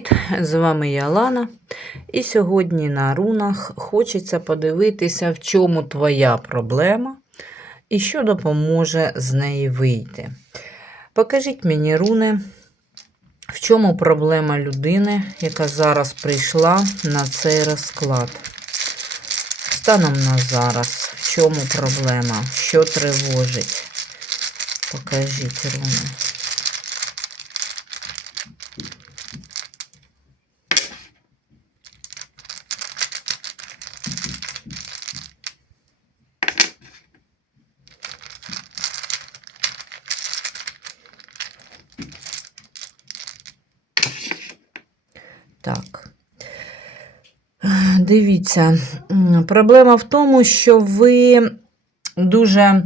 привіт! З вами я Лана. І сьогодні на рунах хочеться подивитися, в чому твоя проблема і що допоможе з неї вийти. Покажіть мені, руни, в чому проблема людини, яка зараз прийшла на цей розклад. Станом на зараз, в чому проблема, що тривожить. Покажіть руни. Так. Дивіться, проблема в тому, що ви дуже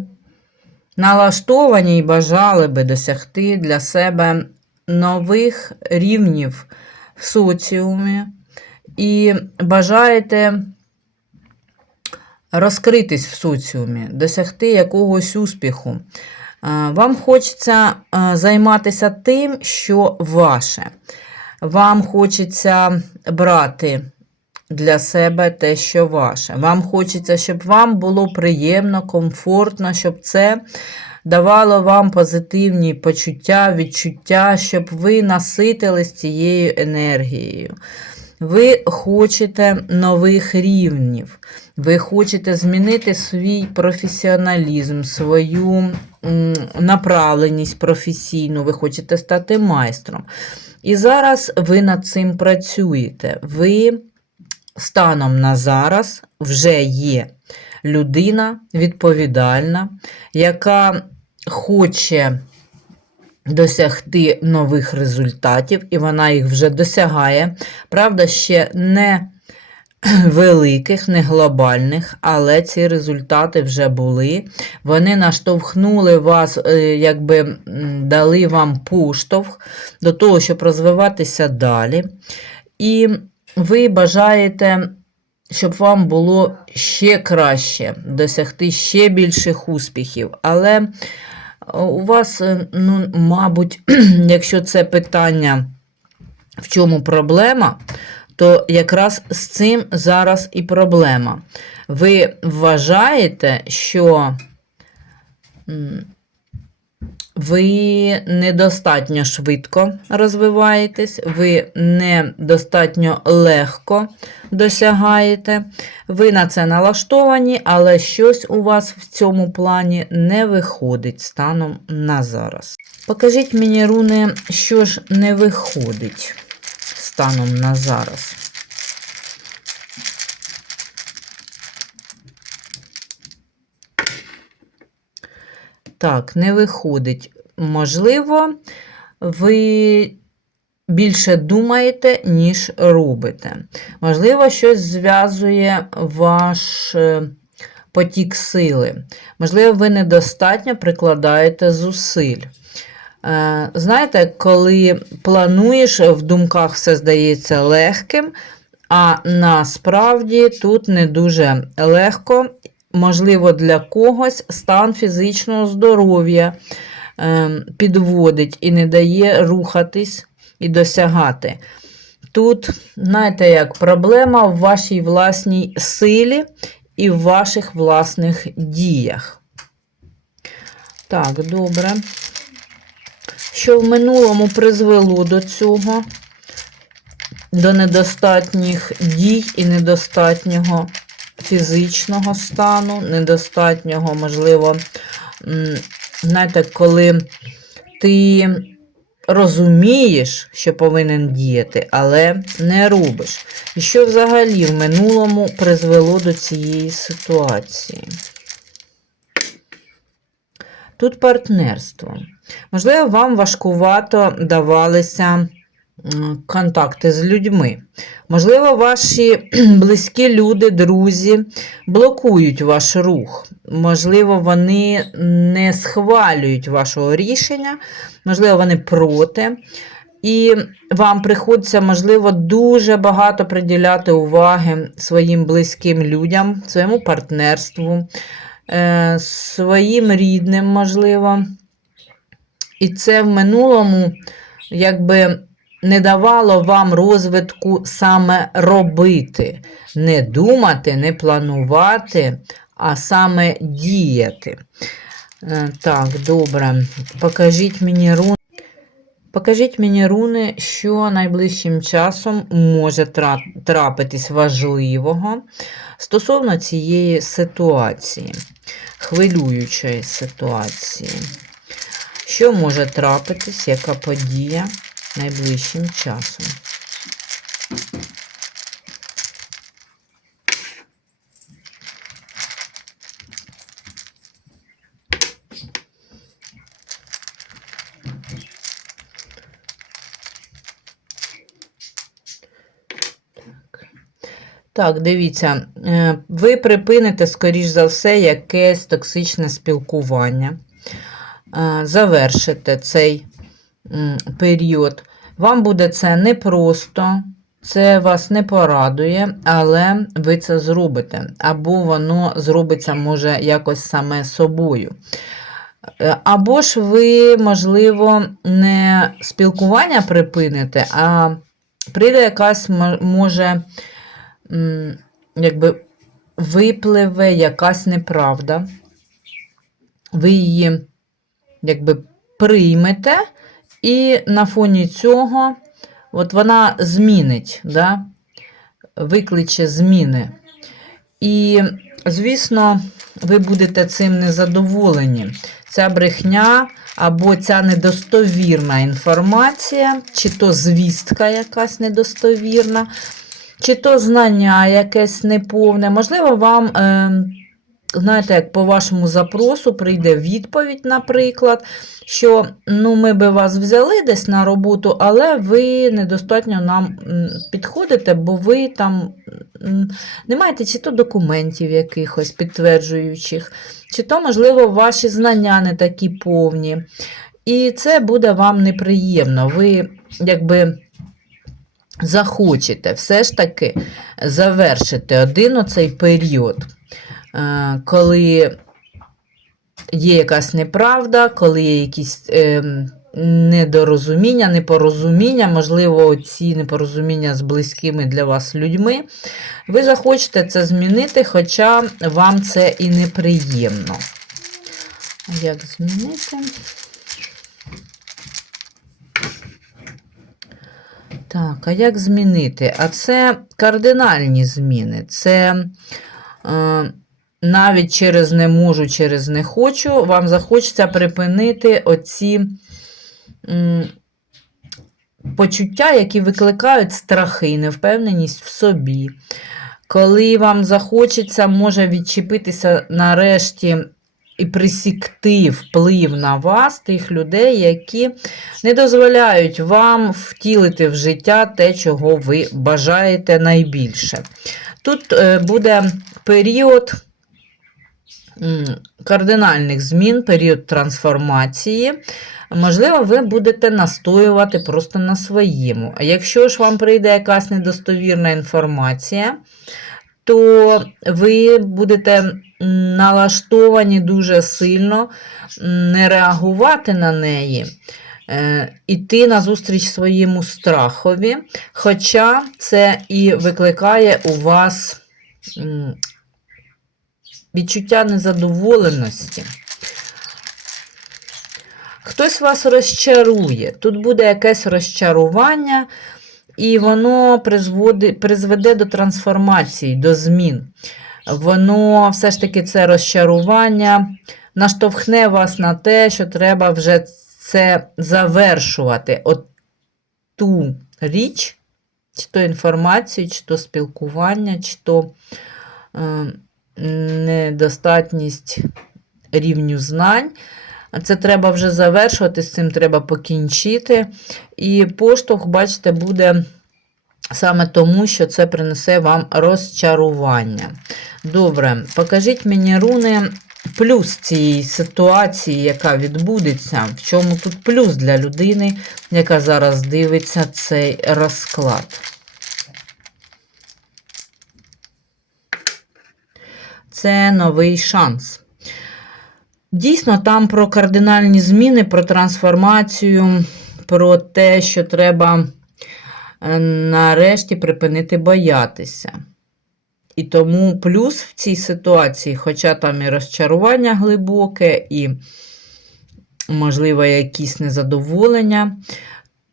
налаштовані і бажали би досягти для себе нових рівнів в соціумі і бажаєте розкритись в соціумі, досягти якогось успіху. Е, Вам хочеться е, займатися тим, що ваше. Вам хочеться брати для себе те, що ваше. Вам хочеться, щоб вам було приємно, комфортно, щоб це давало вам позитивні почуття, відчуття, щоб ви наситились цією енергією. Ви хочете нових рівнів, ви хочете змінити свій професіоналізм, свою направленість професійну, ви хочете стати майстром. І зараз ви над цим працюєте. Ви станом на зараз вже є людина відповідальна, яка хоче досягти нових результатів, і вона їх вже досягає. Правда, ще не великих, не глобальних, але ці результати вже були. Вони наштовхнули вас, е, якби дали вам поштовх до того, щоб розвиватися далі. І ви бажаєте, щоб вам було ще краще, досягти ще більших успіхів. Але у вас, е, ну, мабуть, якщо це питання, в чому проблема, то якраз з цим зараз і проблема. Ви вважаєте, що ви недостатньо швидко розвиваєтесь, ви недостатньо легко досягаєте, ви на це налаштовані, але щось у вас в цьому плані не виходить станом на зараз. Покажіть мені, руни, що ж не виходить станом на зараз. Так, не виходить. Можливо, ви більше думаєте, ніж робите. Можливо, щось зв'язує ваш е, потік сили. Можливо, ви недостатньо прикладаєте зусиль. Е, Знаєте, коли плануєш, в думках все здається легким, а насправді тут не дуже легко. Можливо, для когось стан фізичного здоров'я е, підводить і не дає рухатись і досягати. Тут, знаєте, як проблема в вашій власній силі і в ваших власних діях. Так, добре. Що в минулому призвело до цього, до недостатніх дій і недостатнього фізичного стану, недостатнього, можливо, знаєте, коли ти розумієш, що повинен діяти, але не робиш. І що взагалі в минулому призвело до цієї ситуації? Тут партнерство. Можливо, вам важкувато давалися контакти з людьми. Можливо, ваші близькі люди, друзі блокують ваш рух. Можливо, вони не схвалюють вашого рішення, можливо, вони проти. І вам приходиться, можливо, дуже багато приділяти уваги своїм близьким людям, своєму партнерству, е, своїм рідним, можливо. І це в минулому, якби не давало вам розвитку саме робити, не думати, не планувати, а саме діяти. Е, Так, добре. Покажіть мені руни. Покажіть мені руни, що найближчим часом може трапитись важливого стосовно цієї ситуації, хвилюючої ситуації. Що може трапитись, яка подія найближчим часом? Так, дивіться, е, ви припините, скоріш за все, якесь токсичне спілкування. Е, Завершите цей період. Вам буде це непросто, це вас не порадує, але ви це зробите. Або воно зробиться, може, якось саме собою. Е, Або ж ви, можливо, не спілкування припините, а прийде якась, може, якби випливе якась неправда. Ви її якби приймете, і на фоні цього от вона змінить, да? викличе зміни. І, звісно, ви будете цим незадоволені. Ця брехня або ця недостовірна інформація, чи то звістка якась недостовірна, чи то знання якесь неповне. Можливо, вам, е, знаєте, як по вашому запросу прийде відповідь, наприклад, що ну, ми би вас взяли десь на роботу, але ви недостатньо нам підходите, бо ви там не маєте чи то документів якихось підтверджуючих, чи то, можливо, ваші знання не такі повні. І це буде вам неприємно. Ви якби захочете все ж таки завершити один оцей період, коли є якась неправда, коли є якісь ем, недорозуміння, непорозуміння, можливо, ці непорозуміння з близькими для вас людьми. Ви захочете це змінити, хоча вам це і неприємно. Як змінити? Так, а як змінити? А це кардинальні зміни. Це е, навіть через не можу, через не хочу, вам захочеться припинити оці почуття, які викликають страхи, невпевненість в собі. Коли вам захочеться, може відчепитися нарешті і присікти вплив на вас тих людей, які не дозволяють вам втілити в життя те, чого ви бажаєте найбільше. Тут е, буде період кардинальних змін, період трансформації. Можливо, ви будете настоювати просто на своєму. А якщо ж вам прийде якась недостовірна інформація, то ви будете налаштовані дуже сильно не реагувати на неї, е, іти назустріч своєму страхові, хоча це і викликає у вас відчуття незадоволеності. Хтось вас розчарує. Тут буде якесь розчарування, і воно призведе до трансформації, до змін. Воно все ж таки це розчарування наштовхне вас на те, що треба вже це завершувати. От ту річ, чи то інформацію, чи то спілкування, чи то е, недостатність рівню знань. Це треба вже завершувати, з цим треба покінчити. І поштовх, бачите, буде саме тому, що це принесе вам розчарування. Добре, покажіть мені руни. Плюс цієї ситуації, яка відбудеться, в чому тут плюс для людини, яка зараз дивиться цей розклад. Це новий шанс. Дійсно, там про кардинальні зміни, про трансформацію, про те, що треба е, нарешті припинити боятися. І тому плюс в цій ситуації, хоча там і розчарування глибоке, і, можливо, якісь незадоволення,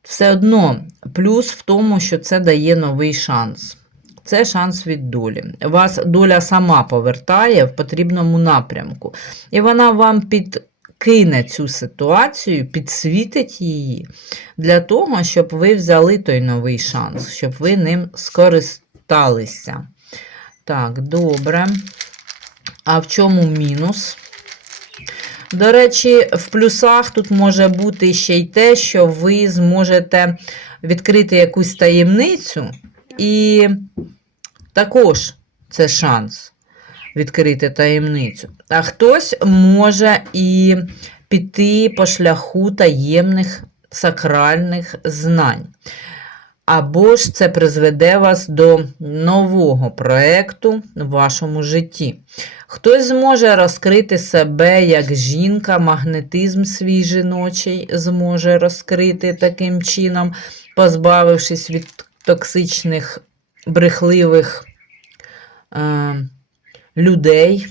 все одно плюс в тому, що це дає новий шанс. Це шанс від долі. Вас доля сама повертає в потрібному напрямку. І вона вам підкине цю ситуацію, підсвітить її для того, щоб ви взяли той новий шанс, щоб ви ним скористалися. Так, добре. А в чому мінус? До речі, в плюсах тут може бути ще й те, що ви зможете відкрити якусь таємницю, і також це шанс відкрити таємницю. А хтось може і піти по шляху таємних сакральних знань. Або ж це призведе вас до нового проєкту в вашому житті. Хтось зможе розкрити себе як жінка, магнетизм свій жіночий зможе розкрити таким чином, позбавившись від токсичних, брехливих е, людей,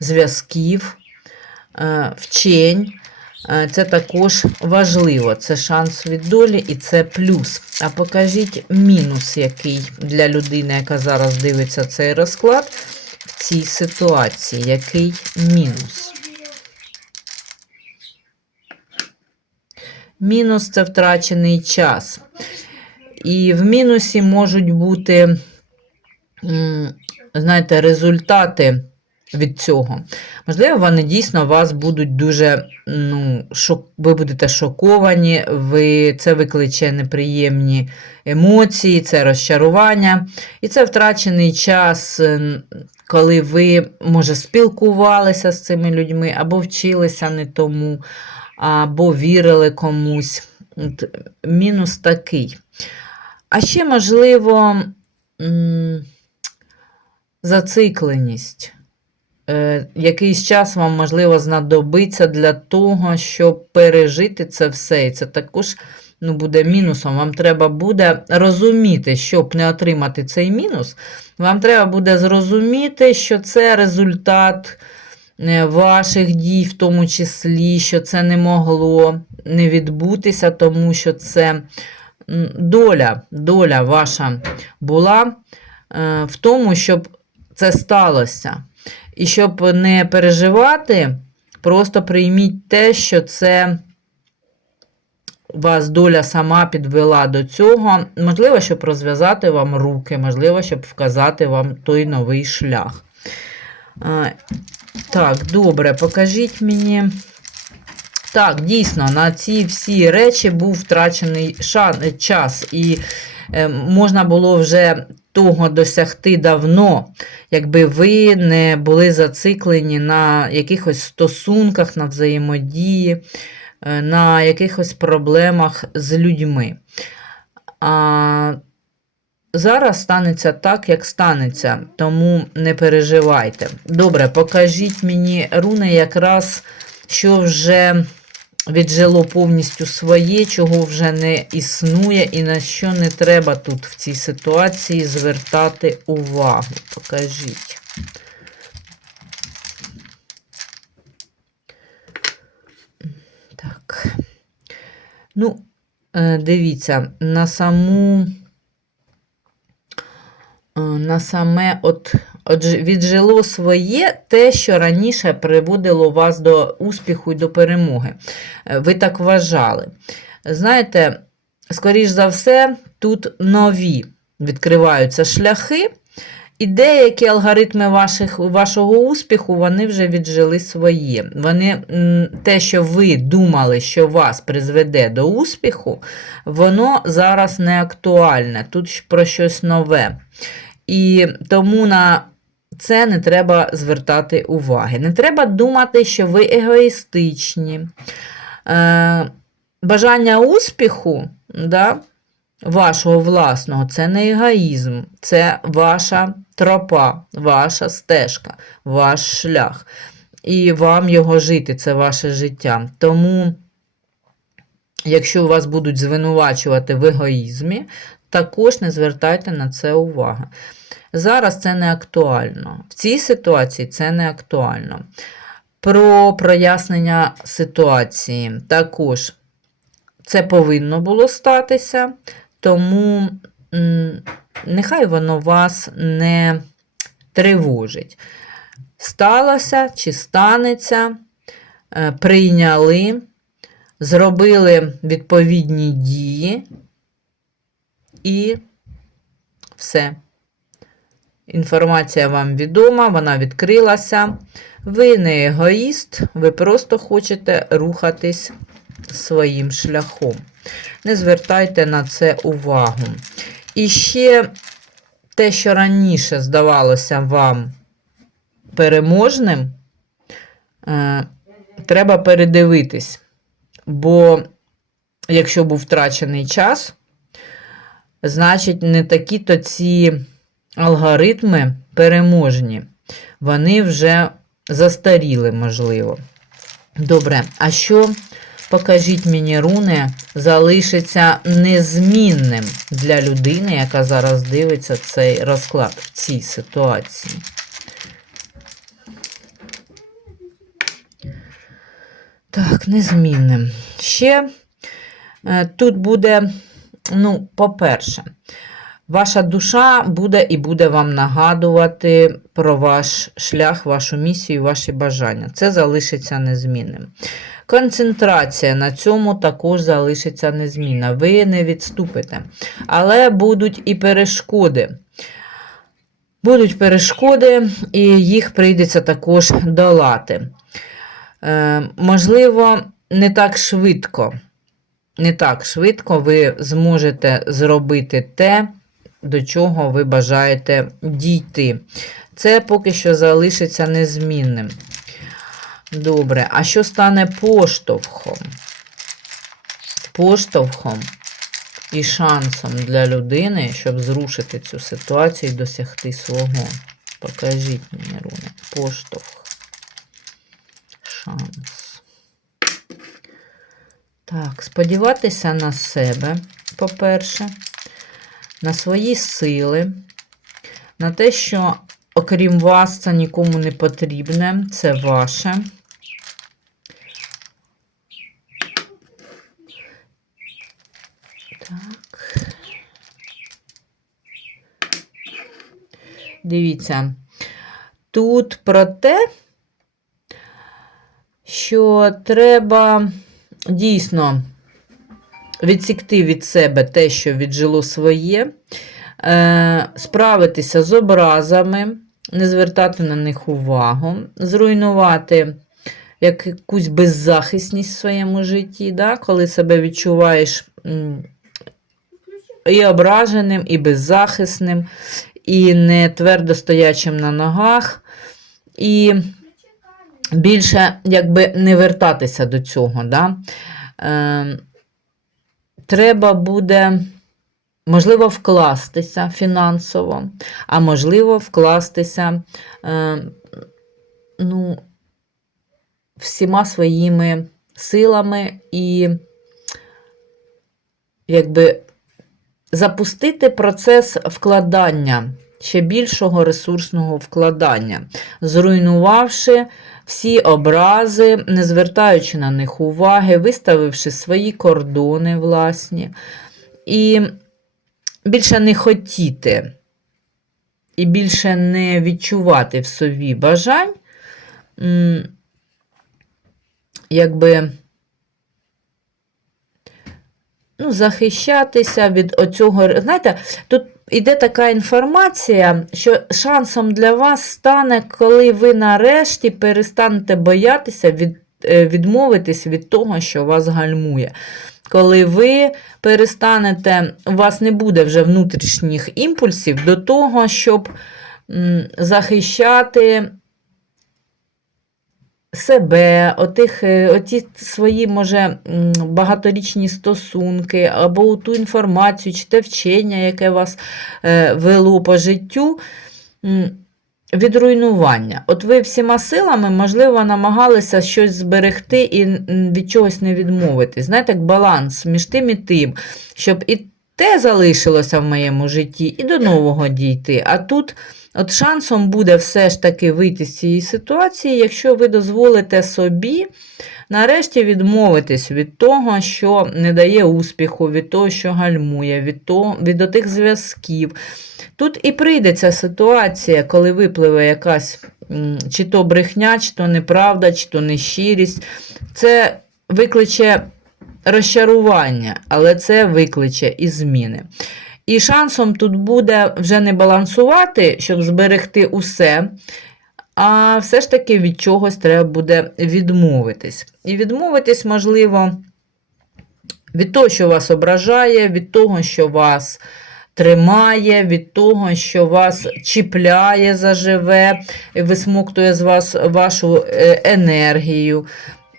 зв'язків, е, вчень. Е, Це також важливо, це шанс від долі і це плюс. А покажіть мінус, який для людини, яка зараз дивиться цей розклад, в цій ситуації. Який мінус? Мінус це втрачений час. І в мінусі можуть бути, знаєте, результати від цього. Можливо, вони дійсно вас будуть дуже, ну, шок... ви будете шоковані, ви... це викличе неприємні емоції, це розчарування. І це втрачений час, коли ви, може, спілкувалися з цими людьми, або вчилися не тому, або вірили комусь. От, Мінус такий. А ще, можливо, зацикленість. Е, Якийсь час вам, можливо, знадобиться для того, щоб пережити це все. І це також ну, буде мінусом. Вам треба буде розуміти, щоб не отримати цей мінус, вам треба буде зрозуміти, що це результат е, ваших дій, в тому числі, що це не могло не відбутися, тому що це доля, доля ваша була е, в тому, щоб це сталося. І щоб не переживати, просто прийміть те, що це вас доля сама підвела до цього. Можливо, щоб розв'язати вам руки, можливо, щоб вказати вам той новий шлях. Так, добре, покажіть мені. Так, дійсно, на ці всі речі був втрачений шан, час, і е, можна було вже того досягти давно, якби ви не були зациклені на якихось стосунках, на взаємодії, е, на якихось проблемах з людьми. А зараз станеться так, як станеться, тому не переживайте. Добре, покажіть мені руни якраз, що вже віджило повністю своє, чого вже не існує, і на що не треба тут в цій ситуації звертати увагу. Покажіть. Так. Ну, е, дивіться, на саму. е, На саме от, віджило своє те, що раніше приводило вас до успіху і до перемоги. Е, Ви так вважали. Знаєте, скоріш за все, тут нові відкриваються шляхи, і деякі алгоритми ваших, вашого успіху вони вже віджили своє. Вони, те, що ви думали, що вас призведе до успіху, воно зараз не актуальне. Тут про щось нове. І тому на це не треба звертати уваги. Не треба думати, що ви егоїстичні. Е, бажання успіху, да, вашого власного, це не егоїзм, це ваша тропа, ваша стежка, ваш шлях. І вам його жити, це ваше життя. Тому, якщо вас будуть звинувачувати в егоїзмі, також не звертайте на це уваги. Зараз це не актуально. В цій ситуації це не актуально. Про прояснення ситуації також це повинно було статися, тому нехай воно вас не тривожить. Сталося чи станеться, е, прийняли, зробили відповідні дії і все. Інформація вам відома, вона відкрилася. Ви не егоїст, ви просто хочете рухатись своїм шляхом. Не звертайте на це увагу. І ще те, що раніше здавалося вам переможним, е, треба передивитись. Бо якщо був втрачений час, значить, не такі-то ці алгоритми переможні. Вони вже застаріли, можливо. Добре, а що, покажіть мені, руни, залишиться незмінним для людини, яка зараз дивиться цей розклад в цій ситуації? Так, незмінним. Ще е, тут буде, ну, по-перше, Ваша душа буде і буде вам нагадувати про ваш шлях, вашу місію, ваші бажання. Це залишиться незмінним. Концентрація на цьому також залишиться незмінна. Ви не відступите. Але будуть і перешкоди. Будуть перешкоди, і їх прийдеться також долати. Е, можливо, не так швидко. Не так швидко ви зможете зробити те, до чого ви бажаєте дійти. Це поки що залишиться незмінним. Добре, а що стане поштовхом? Поштовхом і шансом для людини, щоб зрушити цю ситуацію і досягти свого. Покажіть мені, руни. Поштовх. Шанс. Так, сподіватися на себе, по-перше на свої сили, на те, що, окрім вас, це нікому не потрібне, це ваше. Так. Дивіться, тут про те, що треба дійсно відсікти від себе те, що віджило своє, е, справитися з образами, не звертати на них увагу, зруйнувати якусь беззахисність в своєму житті, да? коли себе відчуваєш і ображеним, і беззахисним, і не твердо стоячим на ногах. І більше якби не вертатися до цього. Да? Е, треба буде, можливо, вкластися фінансово, а можливо, вкластися е, ну, всіма своїми силами і якби запустити процес вкладання. Ще більшого ресурсного вкладання, зруйнувавши всі образи, не звертаючи на них уваги, виставивши свої кордони власні, і більше не хотіти, і більше не відчувати в собі бажань, якби ну, захищатися від оцього. Знаєте, тут іде така інформація, що шансом для вас стане, коли ви нарешті перестанете боятися від, е, відмовитись від того, що вас гальмує. Коли ви перестанете, у вас не буде вже внутрішніх імпульсів до того, щоб захищати себе, отих, е, оті свої, може, багаторічні стосунки, або ту інформацію, чи те вчення, яке вас е, вело по життю. Від руйнування. От ви всіма силами, можливо, намагалися щось зберегти і від чогось не відмовитись. Знаєте, як баланс між тим і тим, щоб і те залишилося в моєму житті, і до нового дійти. А тут от шансом буде все ж таки вийти з цієї ситуації, якщо ви дозволите собі нарешті відмовитись від того, що не дає успіху, від того, що гальмує, від, того, від отих зв'язків. Тут і прийде ця ситуація, коли випливе якась чи то брехня, чи то неправда, чи то нещирість. Це викличе розчарування, але це викличе і зміни. І шансом тут буде вже не балансувати, щоб зберегти усе, а все ж таки від чогось треба буде відмовитись. І відмовитись, можливо, від того, що вас ображає, від того, що вас тримає, від того, що вас чіпляє заживе, висмоктує з вас вашу е, енергію.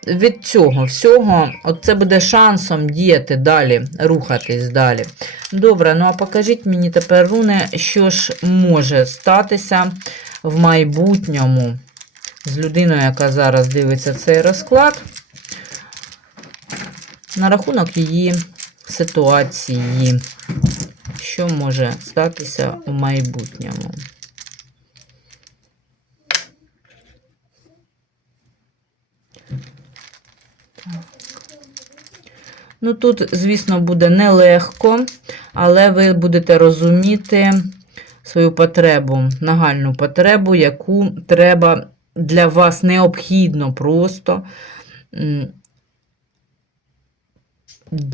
Від цього всього, от це буде шансом діяти далі, рухатись далі. Добре, ну а покажіть мені тепер, руни, що ж може статися в майбутньому з людиною, яка зараз дивиться цей розклад, на рахунок її ситуації, що може статися у майбутньому. Ну, тут, звісно, буде нелегко, але ви будете розуміти свою потребу, нагальну потребу, яку треба для вас необхідно просто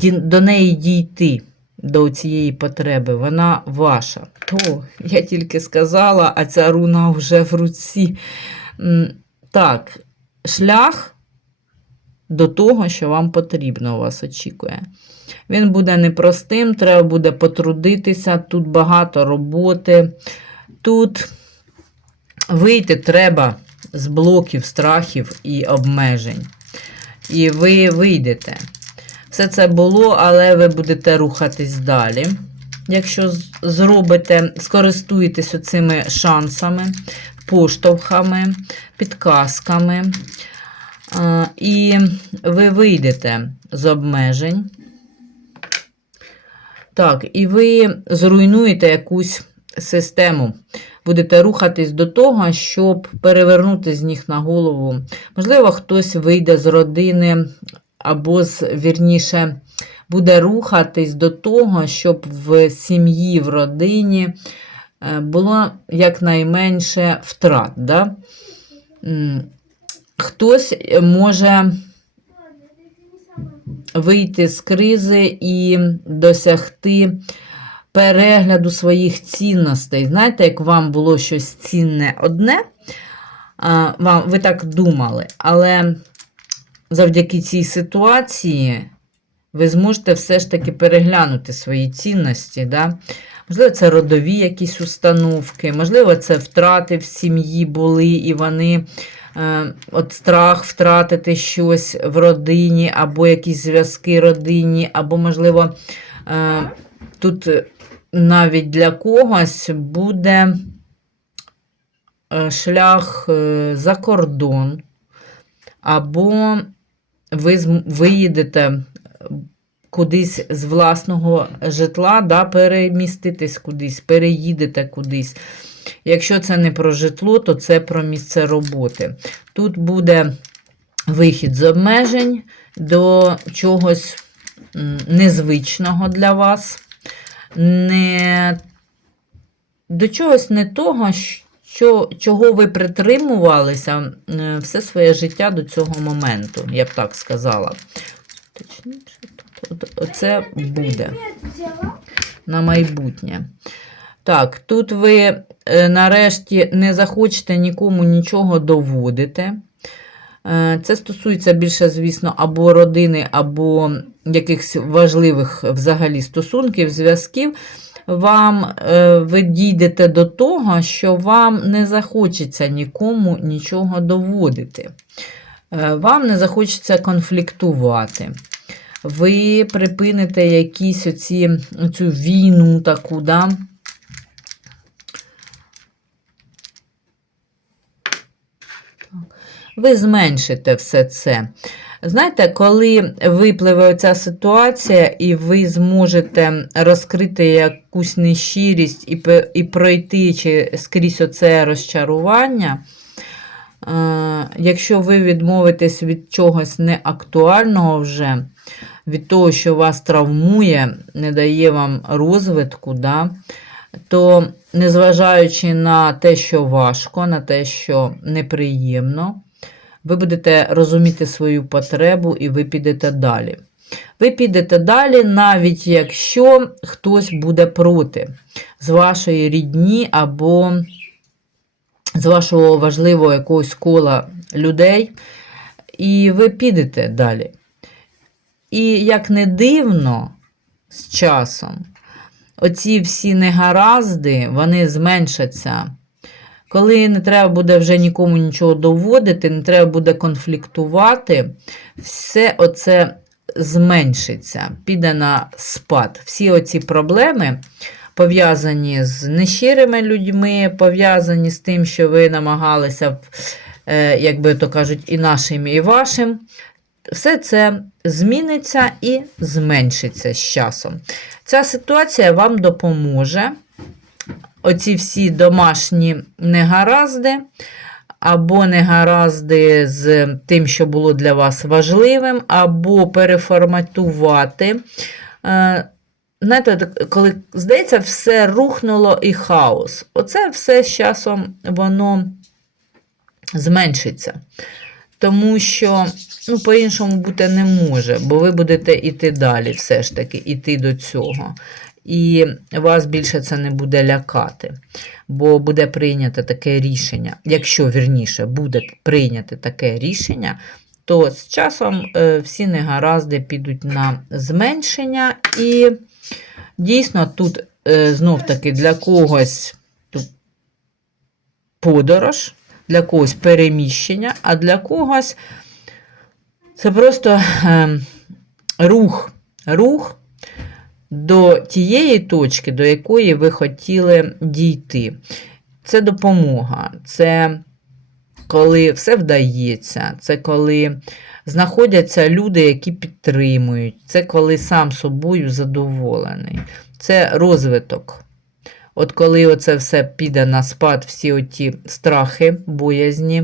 до неї дійти, до цієї потреби. Вона ваша. О, я тільки сказала, а ця руна вже в руці. Так, шлях до того, що вам потрібно, вас очікує. Він буде непростим, треба буде потрудитися, тут багато роботи. Тут вийти треба з блоків страхів і обмежень. І ви вийдете. Все це було, але ви будете рухатись далі. Якщо зробите, скористуєтесь оцими шансами, поштовхами, підказками. А, І ви вийдете з обмежень. Так, і ви зруйнуєте якусь систему. Будете рухатись до того, щоб перевернути з ніг на голову. Можливо, хтось вийде з родини, або, з, вірніше, буде рухатись до того, щоб в сім'ї, в родині е, було якнайменше втрат. Да? Хтось може вийти з кризи і досягти перегляду своїх цінностей. Знаєте, як вам було щось цінне одне, вам, ви так думали, але завдяки цій ситуації ви зможете все ж таки переглянути свої цінності. Да? Можливо, це родові якісь установки, можливо, це втрати в сім'ї були, і вони. Е, От страх втратити щось в родині, або якісь зв'язки родині, або, можливо, е, тут навіть для когось буде е, шлях за кордон, або ви виїдете кудись з власного житла, да, переміститесь кудись, переїдете кудись. Якщо це не про житло, то це про місце роботи. Тут буде вихід з обмежень до чогось незвичного для вас, не, до чогось не того, що, чого ви притримувалися все своє життя до цього моменту, я б так сказала. Точніше, от- буде на майбутнє. Так, тут ви нарешті не захочете нікому нічого доводити. Е, Це стосується більше, звісно, або родини, або якихось важливих взагалі стосунків, зв'язків. Вам е, ви дійдете до того, що вам не захочеться нікому нічого доводити. Е, Вам не захочеться конфліктувати. Ви припините якісь оці, оцю війну таку, да? Ви зменшите все це. Знаєте, коли випливе ця ситуація, і ви зможете розкрити якусь нещирість і, і пройти чи скрізь оце розчарування, е, якщо ви відмовитесь від чогось неактуального вже, від того, що вас травмує, не дає вам розвитку, да, то незважаючи на те, що важко, на те, що неприємно, ви будете розуміти свою потребу і ви підете далі. Ви підете далі, навіть якщо хтось буде проти з вашої рідні або з вашого важливого якогось кола людей, і ви підете далі. І як не дивно, з часом, оці всі негаразди, вони зменшаться. Коли не треба буде вже нікому нічого доводити, не треба буде конфліктувати, все оце зменшиться, піде на спад. Всі оці проблеми пов'язані з нещирими людьми, пов'язані з тим, що ви намагалися, е, як би то кажуть, і нашим, і вашим. Все це зміниться і зменшиться з часом. Ця ситуація вам допоможе. Оці всі домашні негаразди, або негаразди з тим, що було для вас важливим, або переформатувати. Е, Знаєте, коли здається, все рухнуло і хаос. Оце все з часом воно зменшиться. Тому що ну, по-іншому бути не може, бо ви будете йти далі, все ж таки, йти до цього. І вас більше це не буде лякати, бо буде прийнято таке рішення. Якщо вірніше буде прийнято таке рішення, то з часом е, всі негаразди підуть на зменшення. І дійсно тут е, знов-таки для когось тут подорож, для когось переміщення, а для когось це просто е, рух, рух до тієї точки, до якої ви хотіли дійти. Це допомога, це коли все вдається, це коли знаходяться люди, які підтримують, це коли сам собою задоволений, це розвиток. От коли оце все піде на спад, всі оті страхи, боязні,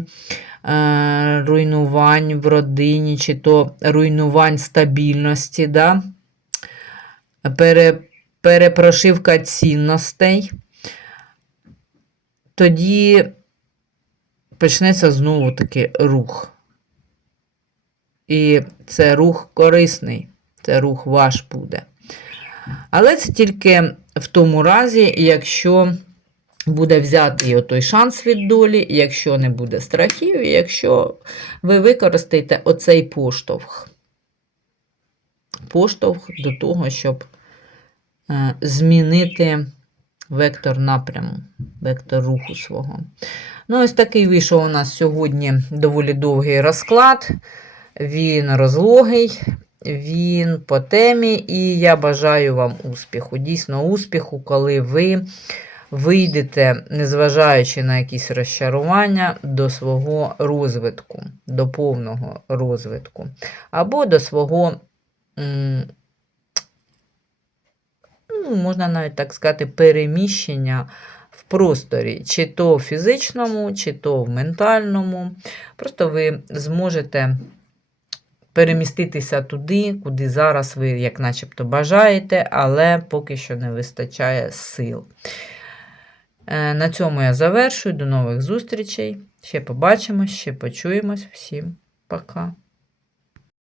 е, руйнувань в родині, чи то руйнувань стабільності, да? Пере, перепрошивка цінностей, тоді почнеться знову таки рух. І це рух корисний, це рух ваш буде. Але це тільки в тому разі, якщо буде взятий отой шанс від долі, якщо не буде страхів, якщо ви використаєте оцей поштовх. Поштовх до того, щоб змінити вектор напряму, вектор руху свого. Ну, ось такий вийшов у нас сьогодні доволі довгий розклад. Він розлогий, він по темі, і я бажаю вам успіху. Дійсно, успіху, коли ви вийдете, незважаючи на якісь розчарування, до свого розвитку, до повного розвитку, або до свого, ну, можна навіть так сказати, переміщення в просторі, чи то в фізичному, чи то в ментальному. Просто ви зможете переміститися туди, куди зараз ви, як начебто, бажаєте, але поки що не вистачає сил. Е, На цьому я завершую. До нових зустрічей. Ще побачимось, ще почуємось. Всім пока.